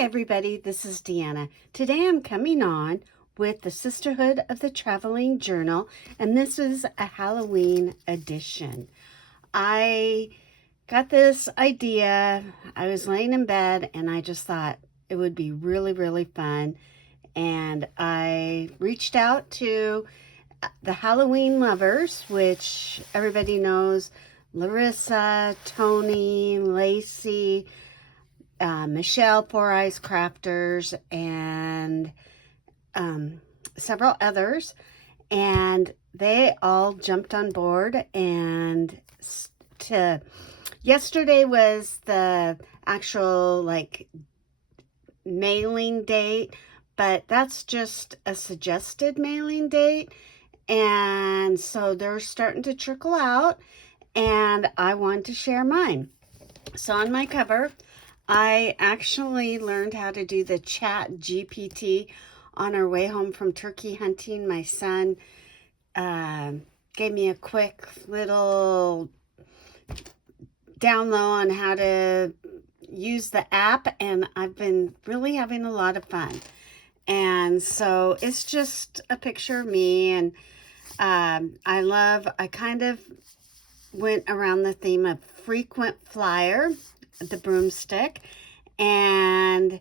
everybody, this is Deanna. Today I'm coming on with the Sisterhood of the Traveling Journal, and this is a Halloween edition. I got this idea. I was laying in bed and I just thought it would be really fun, and I reached out to the Halloween lovers, which everybody knows: Larisa, Toni, Lacy, Michele, Four Eyes Crafters, and several others, and they all jumped on board. And yesterday was the actual mailing date, but that's just a suggested mailing date, and so they're starting to trickle out, and I want to share mine. So on my cover, I actually learned how to do the chat GPT on our way home from turkey hunting. My son gave me a quick little down low on how to use the app, and I've been really having a lot of fun. And so it's just a picture of me, and I kind of went around the theme of frequent flyer, the broomstick, and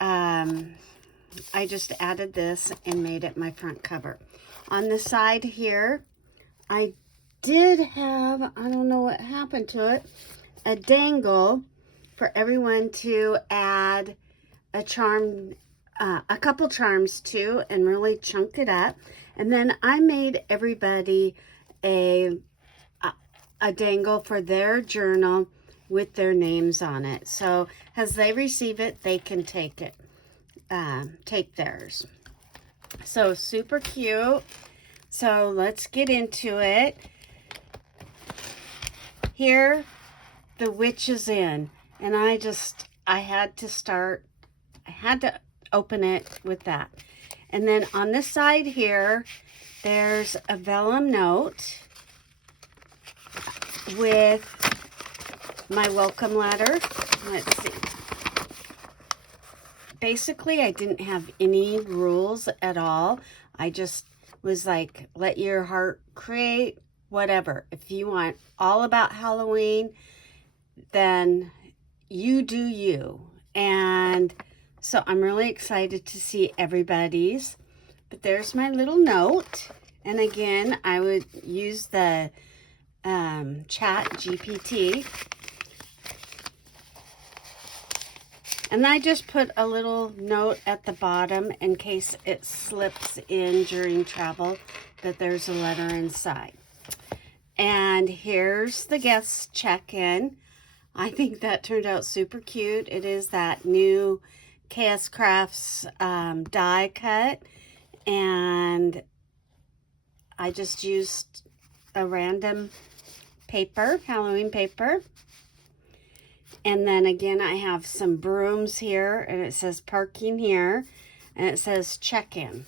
I just added this and made it my front cover. On the side here, I did have, I don't know what happened to it, a dangle for everyone to add a charm, a couple charms to, and really chunk it up. And then I made everybody a dangle for their journal with their names on it. So as they receive it, they can take it, take theirs. So super cute. So let's get into it. Here, the witch is in, and I had to open it with that. And then on this side here, there's a vellum note with my welcome letter. Let's see. Basically, I didn't have any rules at all. I just was like, let your heart create whatever. If you want all about Halloween, then you do you. And so I'm really excited to see everybody's. But there's my little note. And again, I would use the chat GPT. And I just put a little note at the bottom in case it slips in during travel that there's a letter inside. And here's the guest check-in. I think that turned out super cute. It is that new KS Crafts die cut. And I just used a random paper, Halloween paper. And then again, I have some brooms here, and it says parking here, and it says check-in.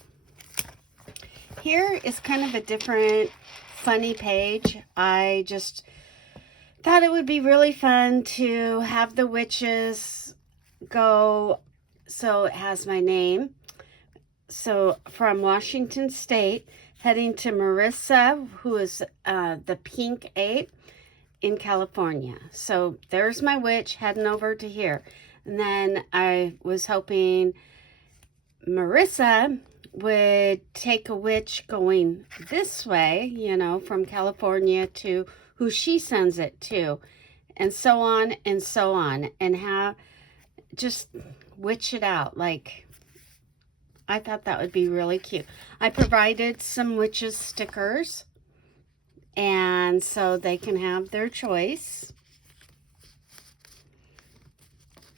Here is kind of a different funny page. I just thought it would be really fun to have the witches go, so it has my name. So from Washington State, heading to Marissa, who is the pink ape, in California. So there's my witch heading over to here. And then I was hoping Marissa would take a witch going this way, you know, from California to who she sends it to, and so on and so on, and have just witch it out. Like, I thought that would be really cute. I provided some witches stickers, and so they can have their choice.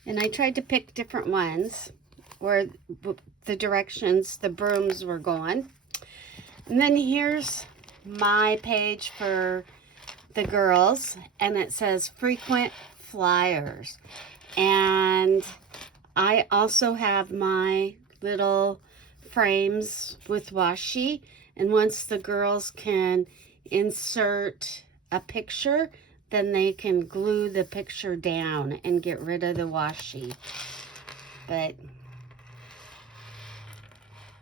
And I tried to pick different ones where the directions the brooms were going. And then here's my page for the girls, and it says frequent flyers. And I also have my little frames with washi, and once the girls can insert a picture, then they can glue the picture down and get rid of the washi. but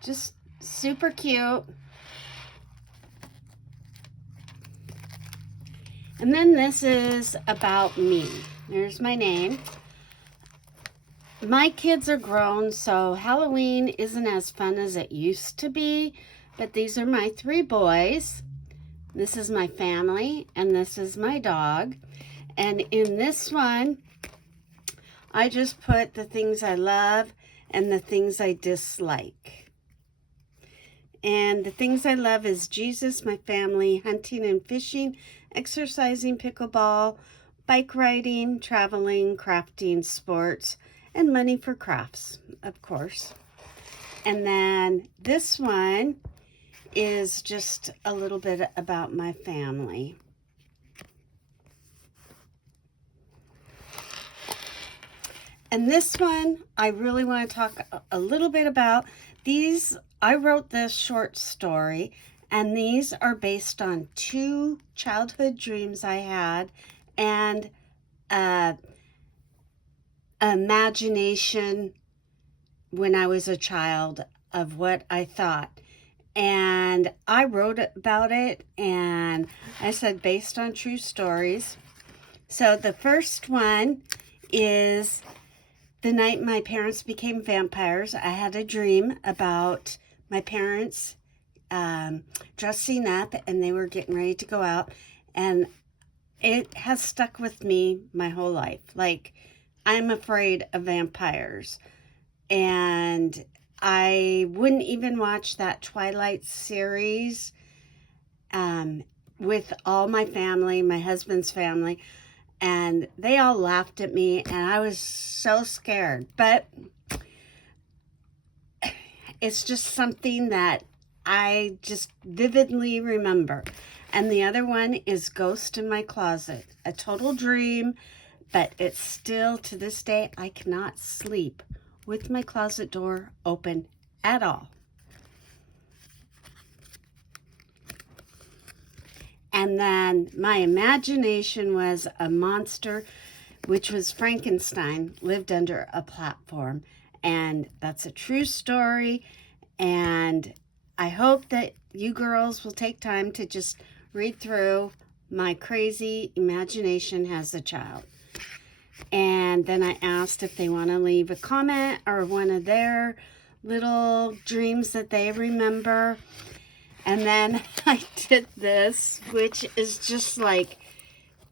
just super cute. And then this is about me. There's my name. My kids are grown, so Halloween isn't as fun as it used to be, but these are my 3 boys. This is my family, and this is my dog. And in this one, I just put the things I love and the things I dislike. And the things I love is Jesus, my family, hunting and fishing, exercising, pickleball, bike riding, traveling, crafting, sports, and money for crafts, of course. And then this one is just a little bit about my family. And this one, I really want to talk a little bit about. These, I wrote this short story, and these are based on 2 childhood dreams I had, and imagination when I was a child of what I thought. And I wrote about it, and I said based on true stories. So the first one is the night my parents became vampires. I had a dream about my parents dressing up, and they were getting ready to go out, and it has stuck with me my whole life. Like, I'm afraid of vampires, and I wouldn't even watch that Twilight series with all my family, my husband's family, and they all laughed at me, and I was so scared. But it's just something that I just vividly remember. And the other one is Ghost in My Closet, a total dream, but it's still, to this day, I cannot sleep with my closet door open at all. And then my imagination was a monster, which was Frankenstein, lived under a platform. And that's a true story. And I hope that you girls will take time to just read through my crazy imagination as a child. And then I asked if they want to leave a comment or one of their little dreams that they remember. And then I did this, which is just like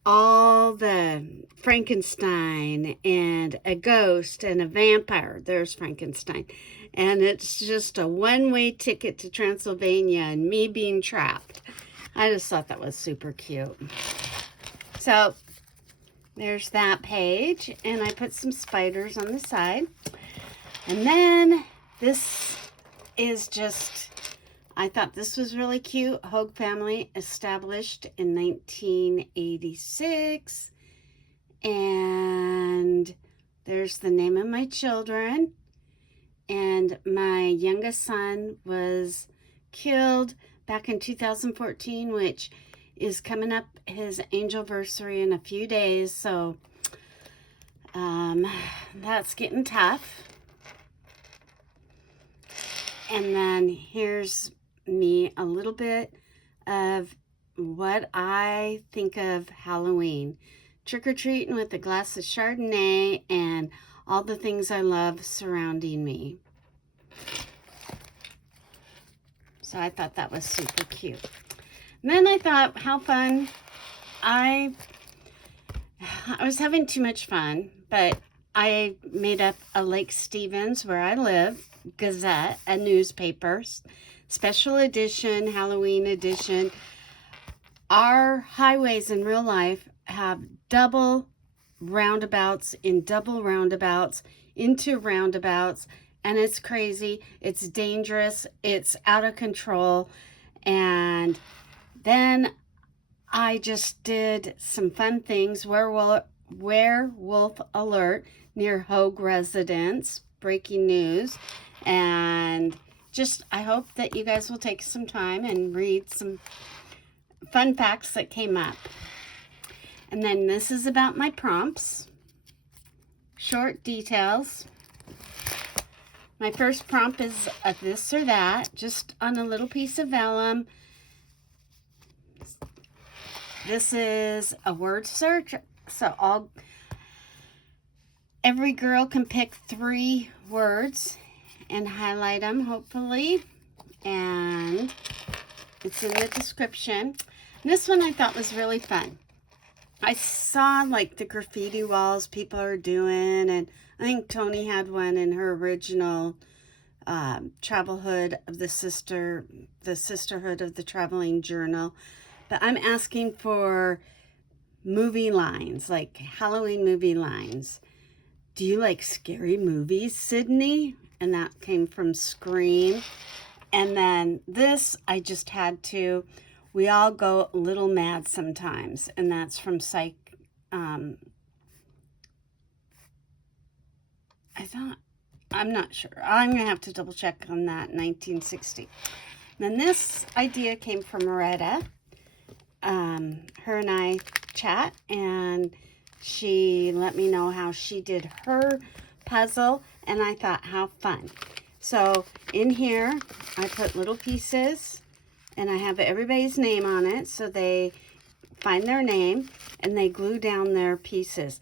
all the Frankenstein and a ghost and a vampire. There's Frankenstein. And it's just a one-way ticket to Transylvania and me being trapped. I just thought that was super cute. So there's that page, and I put some spiders on the side. And then this is just, I thought this was really cute. Hogue family established in 1986. And there's the name of my children. And my youngest son was killed back in 2014, which is coming up his angelversary in a few days. So that's getting tough. And then here's me, a little bit of what I think of Halloween. Trick-or-treating with a glass of Chardonnay and all the things I love surrounding me. So I thought that was super cute. And then I thought, how fun. I was having too much fun, but I made up a Lake Stevens, where I live, Gazette, a newspaper, special edition, Halloween edition. Our highways in real life have double roundabouts in double roundabouts into roundabouts, and it's crazy. It's dangerous. It's out of control. And then I just did some fun things. Werewolf alert near Hogue residence. Breaking news. And just, I hope that you guys will take some time and read some fun facts that came up. And then this is about my prompts. Short details. My first prompt is a this or that, just on a little piece of vellum. This is a word search, so every girl can pick 3 words and highlight them, hopefully. And it's in the description. And this one I thought was really fun. I saw like the graffiti walls people are doing, and I think Toni had one in her original Travelhood of the Sisterhood of the Traveling Journal. But I'm asking for movie lines, like Halloween movie lines. Do you like scary movies, Sydney? And that came from Scream. And then this, I just had to, we all go a little mad sometimes. And that's from I'm not sure. I'm going to have to double check on that, 1960. Then this idea came from Marissa. Her and I chat, and she let me know how she did her puzzle, and I thought, how fun. So in here, I put little pieces, and I have everybody's name on it, so they find their name, and they glue down their pieces.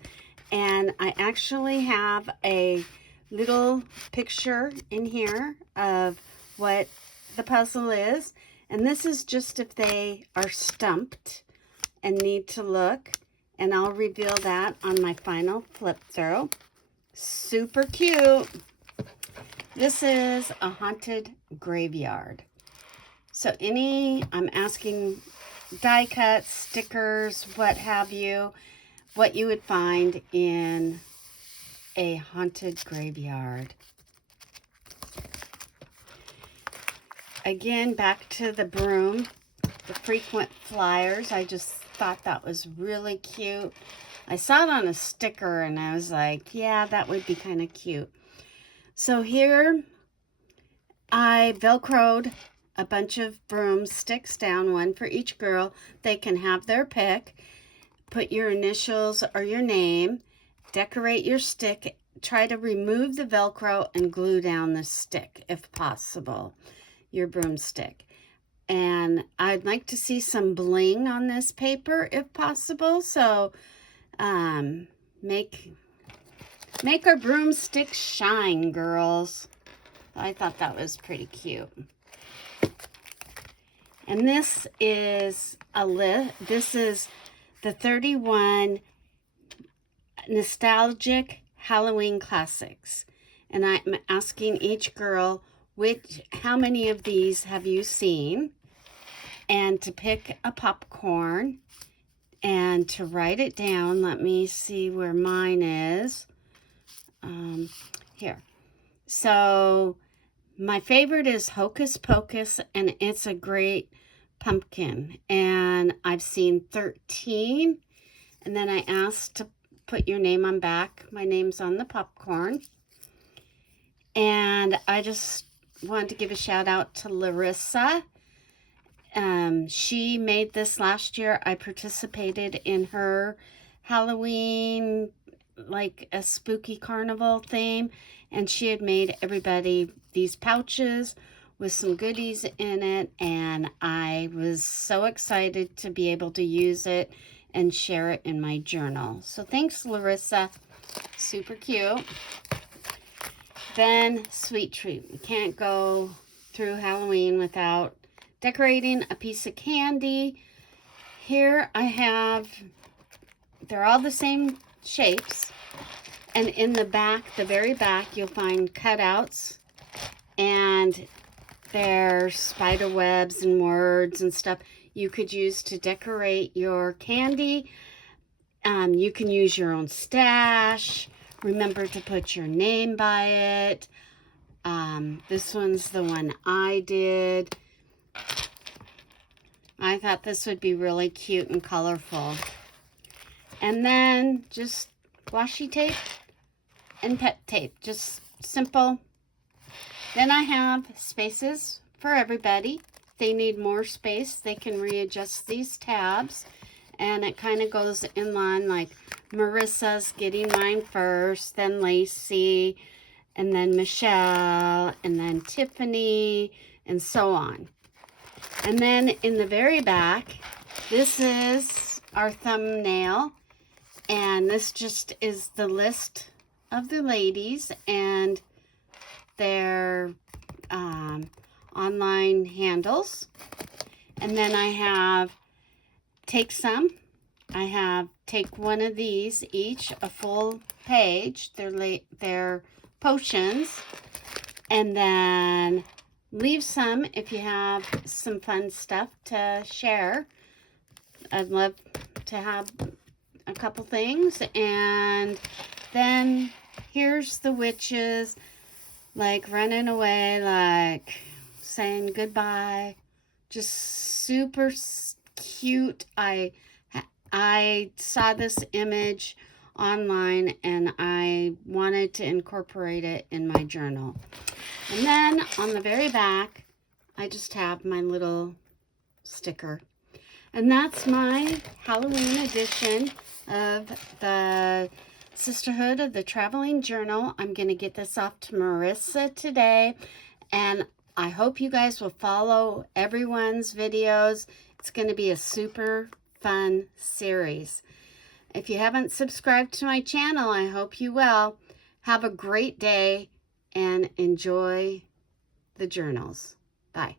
And I actually have a little picture in here of what the puzzle is. And this is just if they are stumped and need to look. And I'll reveal that on my final flip through. Super cute. This is a haunted graveyard. So I'm asking die cuts, stickers, what have you, what you would find in a haunted graveyard. Again, back to the broom, the frequent flyers. I just thought that was really cute. I saw it on a sticker and I was like, yeah, that would be kind of cute. So here I Velcroed a bunch of broom sticks down, one for each girl. They can have their pick. Put your initials or your name. Decorate your stick. Try to remove the Velcro and glue down the stick if possible, your broomstick. And I'd like to see some bling on this paper if possible. So make our broomstick shine, girls. I thought that was pretty cute. And this is this is the 31 nostalgic Halloween classics. And I'm asking each girl how many of these have you seen, and to pick a popcorn and to write it down. Let me see where mine is. Here. So my favorite is Hocus Pocus, and it's a great pumpkin. And I've seen 13. And then I asked to put your name on back. My name's on the popcorn. And I just wanted to give a shout out to Larissa. She made this last year. I participated in her Halloween, like a spooky carnival theme. And she had made everybody these pouches with some goodies in it. And I was so excited to be able to use it and share it in my journal. So thanks, Larissa. Super cute. Then Sweet Treat. We can't go through Halloween without decorating a piece of candy. Here I have, they're all the same shapes. And in the back, the very back, you'll find cutouts. And there's spider webs and words and stuff you could use to decorate your candy. You can use your own stash. Remember to put your name by it. This one's the one I did. I thought this would be really cute and colorful. And then just washi tape and pet tape. Just simple. Then I have spaces for everybody. If they need more space, they can readjust these tabs. And it kind of goes in line, like Marissa's getting mine first, then Lacy, and then Michele, and then Tiffany, and so on. And then in the very back, this is our thumbnail, and this just is the list of the ladies and their online handles. And then I have take some. I have take one of these each, a full page. They're potions. And then leave some if you have some fun stuff to share. I'd love to have a couple things. And then here's the witches, like running away, like saying goodbye. Just super cute. I saw this image online and I wanted to incorporate it in my journal. And then on the very back, I just have my little sticker. And that's my Halloween edition of the Sisterhood of the Traveling Journal. I'm going to get this off to Marissa today. And I hope you guys will follow everyone's videos. It's going to be a super fun series. If you haven't subscribed to my channel, I hope you will. Have a great day and enjoy the journals. Bye.